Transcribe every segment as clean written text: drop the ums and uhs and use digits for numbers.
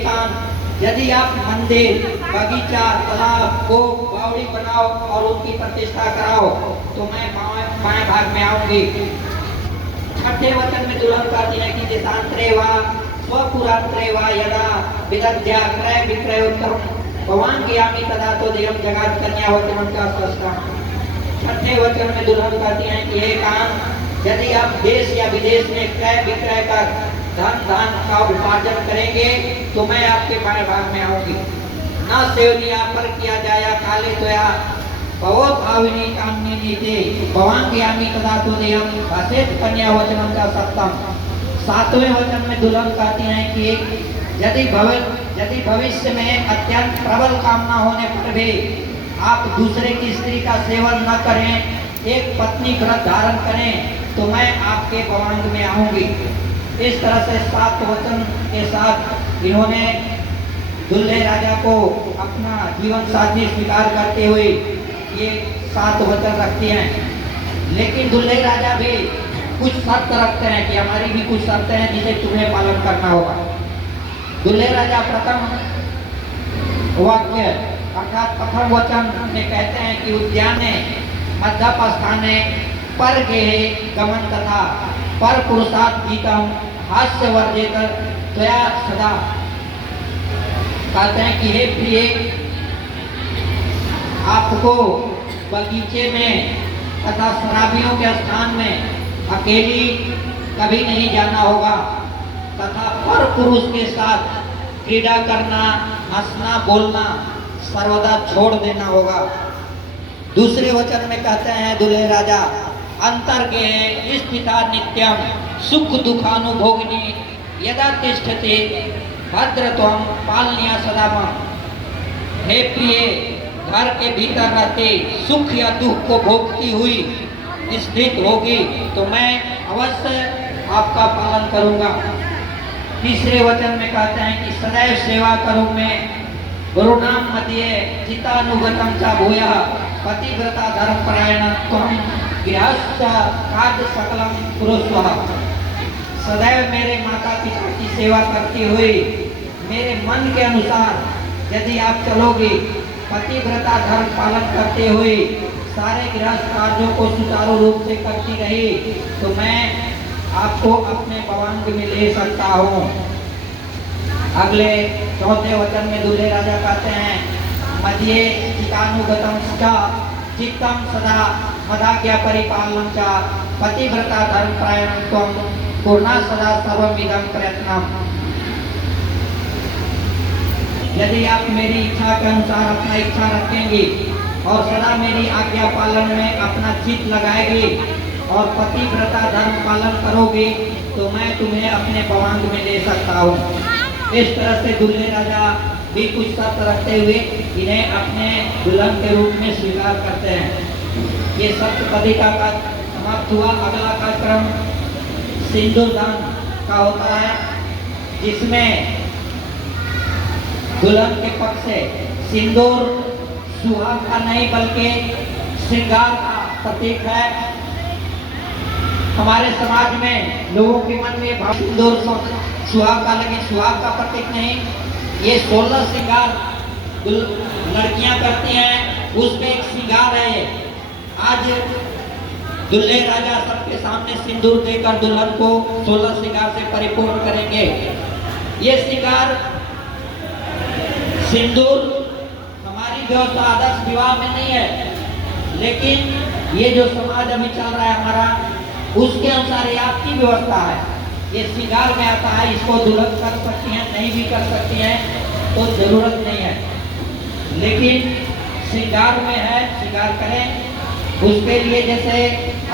कान, यदि आप मंदिर, बगीचा, तालाब को बावड़ी बनाओ और उनकी प्रतिष्ठा कराओ तो मैं बाएं भाग में आऊंगी। छठे वचन में दुल्हन कहती है कि देशांतरे वा स्वपुरांतरे वा यदा विदध्या क्रय विक्रयोत्तरम भवांगयामि तदा तो देवम जगत कन्या वचन का स्पष्टा। छठे वचन में दुल्हन कहती है कि हे कान, यदि आप देश या विदेश में क्रय विक्रय कर धन का उपार्जन करेंगे तो मैं आपके बाएं भाग में आऊंगी। न सेवनिया पर किया जाया काले तोया बहुत भाविनी कामनी नीति भवांगयामि तदा तो देवम भाषित कन्या वचन का सप्तम। सातवें वचन में दुल्हन कहती है कि यदि भविष्य में अत्यंत प्रबल कामना होने पर भी आप दूसरे की स्त्री का सेवन न करें, एक पत्नी व्रत धारण करें तो मैं आपके भवांग में आऊंगी। इस तरह से 7 वचन के साथ इन्होंने दुल्हे राजा को अपना जीवन साथी स्वीकार करते हुए ये 7 वचन रखती हैं। लेकिन दुल्हे राजा भी कुछ शर्त रखते हैं कि हमारी भी कुछ शर्तें हैं जिसे तुम्हें पालन करना होगा। दुल्हे राजा प्रथम वाक्य अर्थात प्रथम वचन में कहते हैं कि उद्याने मध्यपस्थाने पर गेहे गमन तथा पर पुरुषार्थ गीतम हास्य वर्जेतर त्वया सदा। कहते हैं कि हे प्रिय, आपको बगीचे में तथा शराबियों के स्थान में अकेली कभी नहीं जाना होगा तथा पर पुरुष के साथ क्रीड़ा करना, हंसना, बोलना सर्वदा छोड़ देना होगा। दूसरे वचन में कहते हैं दुल्हे राजा अंतर के स्थिता नित्यम सुख दुखानुभोगिनी यदा तिष्ठते भद्रत्वम पालनीय सदा मम। हे प्रिय, घर के भीतर रहते सुख या दुख को भोगती हुई स्थित होगी तो मैं अवश्य आपका पालन करूंगा। तीसरे वचन में कहते हैं कि सदैव सेवा करूं मैं गुरुनाम मध्य चितानुगतम च भूयः पतिव्रता धर्मपरायणत्वं गृहस्थ कार्य सकलम कुरुस्वः। सदैव मेरे माता पिता की सेवा करती हुई मेरे मन के अनुसार यदि आप चलोगे, पतिव्रता धर्म पालन करते हुए सारे गृहस्थ कार्यों को सुचारू रूप से करती रही तो मैं आपको अपने भवांग में ले सकता हूँ। अगले चौथे वचन में दूल्हे राजा कहते हैं मध्य चितानुगतम चित्तम सदा मदाज्ञा परिपालनम च पतिव्रता धर्म परायणत्वं पूर्णा सदा सर्वमिदं प्रयत्नम। यदि आप मेरी इच्छा के अनुसार अपना इच्छा रखेंगे और सदा मेरी आज्ञा पालन में अपना चित्त लगाएंगे और पतिव्रता धर्म पालन करोगे तो मैं तुम्हें अपने भवांग में ले सकता हूँ। इस तरह से दूल्हे राजा भी कुछ शर्त रखते हुए इन्हें अपने दुल्हन के रूप में स्वीकार करते हैं। ये सप्तपदिका का समाप्त हुआ। अगला कार्यक्रम सिंदूरदान का होता है जिसमें दुल्हन के पक्ष से सिंदूर सुहाग का नहीं बल्कि श्रृंगार का प्रतीक है। हमारे समाज में लोगों के मन में भाव सिंदूर सुहाग का, लेकिन सुहाग का प्रतीक नहीं, ये 16 श्रृंगार लड़कियां करती हैं, उसमें एक श्रृंगार है। आज दुल्हे राजा सबके सामने सिंदूर देकर दुल्हन को 16 श्रृंगार से परिपूर्ण करेंगे। ये श्रृंगार सिंदूर हमारी व्यवस्था आदर्श विवाह में नहीं है, लेकिन ये जो समाज अभी चल रहा है हमारा, उसके अनुसार ये आपकी व्यवस्था है। ये श्रृंगार में आता है, इसको दुल्हन कर सकती हैं, नहीं भी कर सकती हैं तो जरूरत नहीं है, लेकिन श्रृंगार में है, श्रृंगार करें। उसके लिए जैसे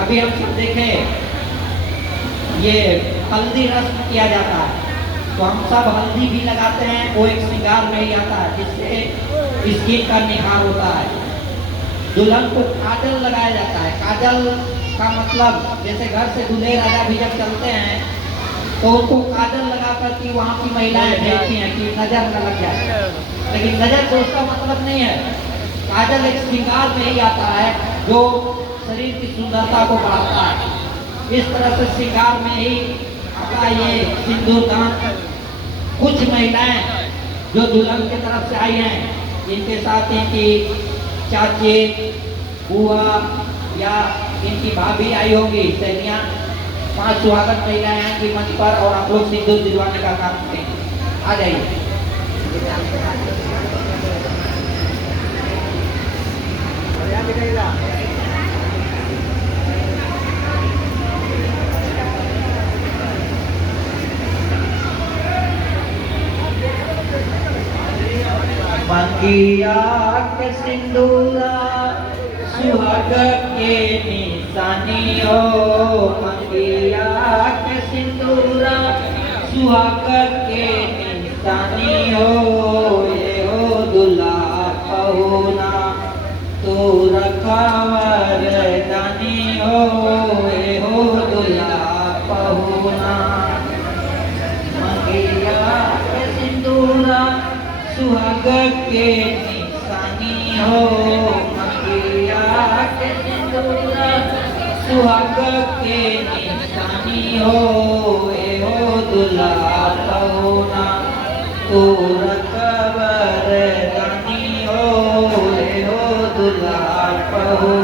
अभी हम सब देखें, ये हल्दी रस्म किया जाता है तो हम सब हल्दी भी लगाते हैं, वो एक श्रृंगार में ही आता है जिससे स्किन का निखार होता है। दुल्हन को काजल लगाया जाता है। काजल का मतलब जैसे घर से दूल्हे राजा भी जब चलते हैं तो उनको काजल लगा कर के वहाँ की महिलाएं भेजती हैं कि नजर न लग जाए, लेकिन नजर से उसका मतलब नहीं है। काजल एक श्रृंगार में ही आता है जो शरीर की सुंदरता को बढ़ाता है। इस तरह से श्रृंगार में ही आता ये सिंदूरदान। कुछ महिलाएं जो दुल्हन की तरफ से आई हैं, इनके साथ इनकी चाची, बुआ या इनकी भाभी आई होगी, सहेलियां, 5 स्वागत महिलाएं आएंगी मंच पर और आप लोग सिंदूर दिलवाने का काम करेंगे। आ जाइए। मंगिया के सिंदूरा सुहाग के निशानी हो, मंगिया के सिंदूरा सुहाग के निशानी हो, ये हो दुल्हा पहुना तो रखवर दानी हो, ये हो दुल्हा पहुना। मंगिया के सिंदूरा सुहाग के निशानी हो, मंगिया के सिंदूरा सुहाग के निशानी हो, ए हो दुल्हा पहुना तो रखवर दानी हो, ए हो दुल्हा पहुना।